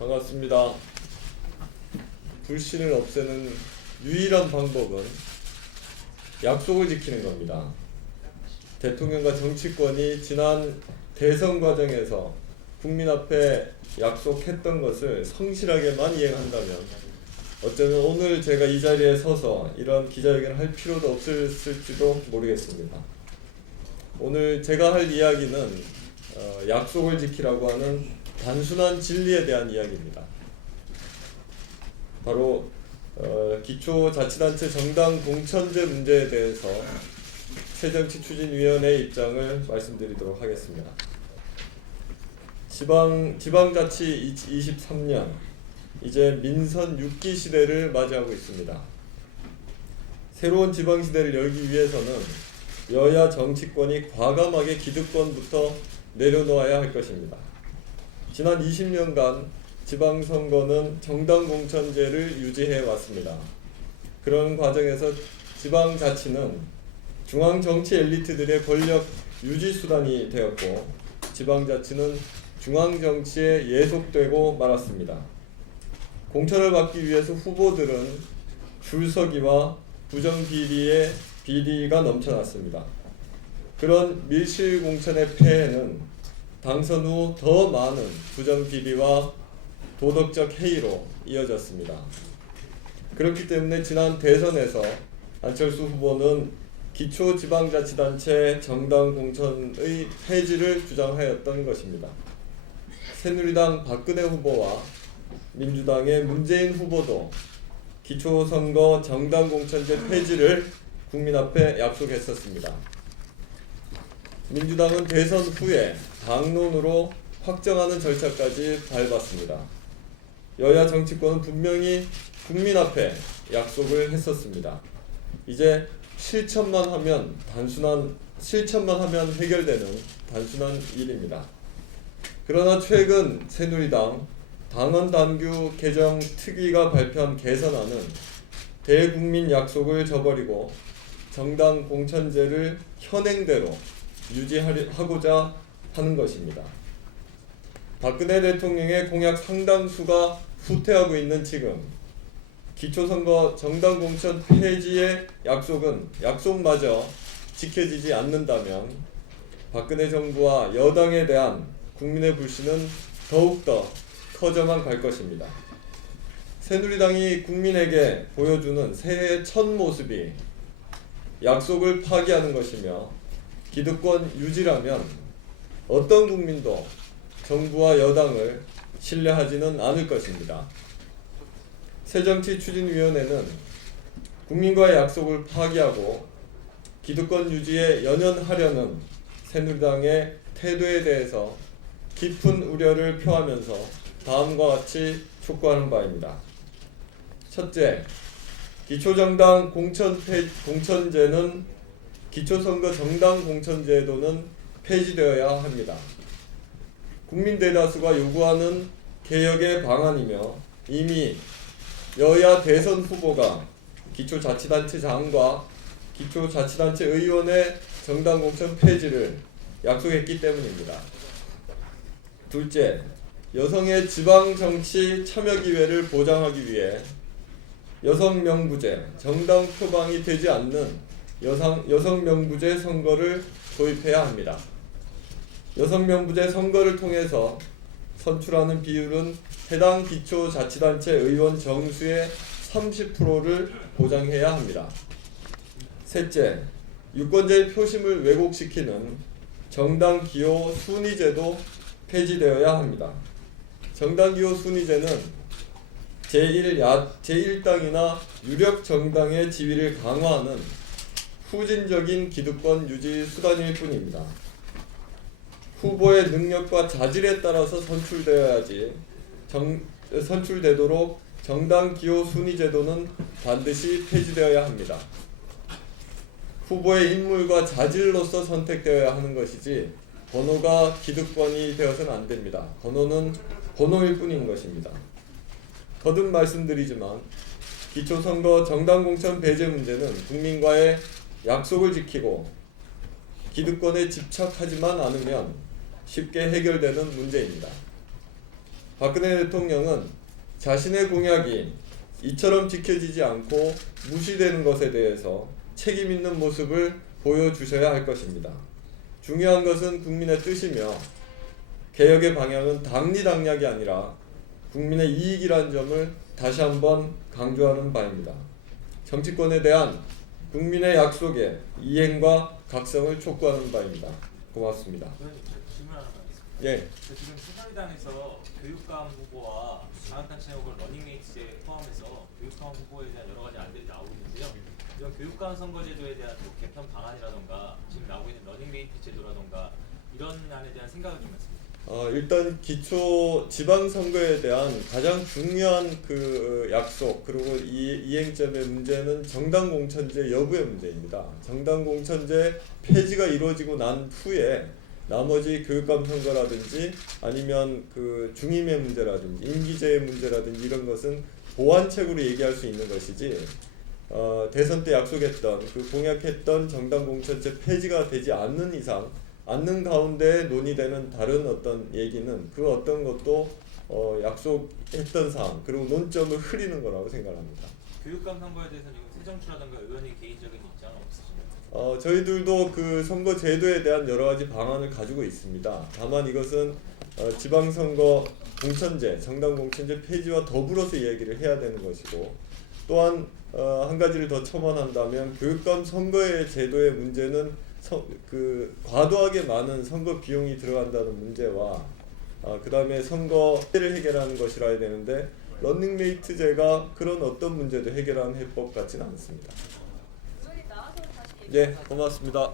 반갑습니다. 불신을 없애는 유일한 방법은 약속을 지키는 겁니다. 대통령과 정치권이 지난 대선 과정에서 국민 앞에 약속했던 것을 성실하게만 이행한다면 어쩌면 오늘 제가 이 자리에 서서 이런 기자회견을 할 필요도 없었을지도 모르겠습니다. 오늘 제가 할 이야기는 약속을 지키라고 하는 단순한 진리에 대한 이야기입니다. 바로 기초자치단체 정당 공천제 문제에 대해서 새정치추진위원회의 입장을 말씀드리도록 하겠습니다. 지방자치 23년 이제 민선 6기 시대를 맞이하고 있습니다. 새로운 지방시대를 열기 위해서는 여야 정치권이 과감하게 기득권부터 내려놓아야 할 것입니다. 지난 20년간 지방선거는 정당 공천제를 유지해 왔습니다. 그런 과정에서 지방자치는 중앙정치 엘리트들의 권력 유지 수단이 되었고 지방자치는 중앙정치에 예속되고 말았습니다. 공천을 받기 위해서 후보들은 줄서기와 부정비리의 비리가 넘쳐났습니다. 그런 밀실공천의 폐해는 당선 후 더 많은 부정비리와 도덕적 해이로 이어졌습니다. 그렇기 때문에 지난 대선에서 안철수 후보는 기초지방자치단체 정당 공천의 폐지를 주장하였던 것입니다. 새누리당 박근혜 후보와 민주당의 문재인 후보도 기초선거 정당 공천제 폐지를 국민 앞에 약속했었습니다. 민주당은 대선 후에 당론으로 확정하는 절차까지 밟았습니다. 여야 정치권은 분명히 국민 앞에 약속을 했었습니다. 이제 실천만 하면 해결되는 단순한 일입니다. 그러나 최근 새누리당 당헌당규 개정 특위가 발표한 개선안은 대국민 약속을 저버리고 정당 공천제를 현행대로 유지하고자 하는 것입니다. 박근혜 대통령의 공약 상당수가 후퇴하고 있는 지금 기초선거 정당 공천 폐지의 약속마저 지켜지지 않는다면 박근혜 정부와 여당에 대한 국민의 불신은 더욱더 커져만 갈 것입니다. 새누리당이 국민에게 보여주는 새해 첫 모습이 약속을 파기하는 것이며 기득권 유지라면 어떤 국민도 정부와 여당을 신뢰하지는 않을 것입니다. 새정치추진위원회는 국민과의 약속을 파기하고 기득권 유지에 연연하려는 새누리당의 태도에 대해서 깊은 우려를 표하면서 다음과 같이 촉구하는 바입니다. 첫째, 기초정당 공천제는 기초선거 정당 공천제도는 폐지되어야 합니다. 국민 대다수가 요구하는 개혁의 방안이며 이미 여야 대선 후보가 기초자치단체장과 기초자치단체 의원의 정당 공천 폐지를 약속했기 때문입니다. 둘째, 여성의 지방정치 참여 기회를 보장하기 위해 여성명부제, 정당 표방이 되지 않는 여성명부제 선거를 도입해야 합니다. 여성명부제 선거를 통해서 선출하는 비율은 해당 기초자치단체 의원 정수의 30%를 보장해야 합니다. 셋째, 유권자의 표심을 왜곡시키는 정당 기호 순위제도 폐지되어야 합니다. 정당 기호 순위제는 제1당이나 유력 정당의 지위를 강화하는 후진적인 기득권 유지 수단일 뿐입니다. 후보의 능력과 자질에 따라서 선출되도록 정당 기호 순위 제도는 반드시 폐지되어야 합니다. 후보의 인물과 자질로서 선택되어야 하는 것이지 번호가 기득권이 되어서는 안 됩니다. 번호는 번호일 뿐인 것입니다. 거듭 말씀드리지만 기초선거 정당 공천 배제 문제는 국민과의 약속을 지키고 기득권에 집착하지만 않으면 쉽게 해결되는 문제입니다. 박근혜 대통령은 자신의 공약이 이처럼 지켜지지 않고 무시되는 것에 대해서 책임 있는 모습을 보여주셔야 할 것입니다. 중요한 것은 국민의 뜻이며 개혁의 방향은 당리당략이 아니라 국민의 이익이라는 점을 다시 한번 강조하는 바입니다. 정치권에 대한 국민의 약속의 이행과 각성을 촉구하는 바입니다. 고맙습니다. 질문 하나 하겠습니다. 예. 지금 새누리당에서 교육감 후보와 장학단체 후보 러닝메이트제 포함해서 교육감 후보에 대한 여러 가지 안들이 나오고 있는데요. 이런 교육감 선거제도에 대한 뭐 개편 방안이라던가 지금 나오고 있는 러닝메이트 제도라던가 이런 안에 대한 생각을 좀 했습니다. 일단 기초 지방선거에 대한 가장 중요한 그 약속 그리고 이행점의 문제는 정당공천제 여부의 문제입니다. 정당공천제 폐지가 이루어지고 난 후에 나머지 교육감 선거라든지 아니면 그 중임의 문제라든지 임기제의 문제라든지 이런 것은 보완책으로 얘기할 수 있는 것이지 대선 때 약속했던 그 공약했던 정당공천제 폐지가 되지 않는 이상 않는 가운데 논의되는 다른 어떤 얘기는 그 어떤 것도 약속했던 사항 그리고 논점을 흐리는 거라고 생각합니다. 교육감 선거에 대해서는 새정치라든가 의원의 개인적인 입장은 없으신가요? 저희들도 그 선거 제도에 대한 여러 가지 방안을 가지고 있습니다. 다만 이것은 지방선거 공천제, 정당 공천제 폐지와 더불어서 이야기를 해야 되는 것이고 또한 한 가지를 더 첨언한다면 교육감 선거의 제도의 문제는 그 과도하게 많은 선거 비용이 들어간다는 문제와 그 다음에 선거를 해결하는 것이라 해야 되는데 런닝메이트제가 그런 어떤 문제도 해결하는 해법 같지는 않습니다. 의원님 나와서 다시 네, 고맙습니다.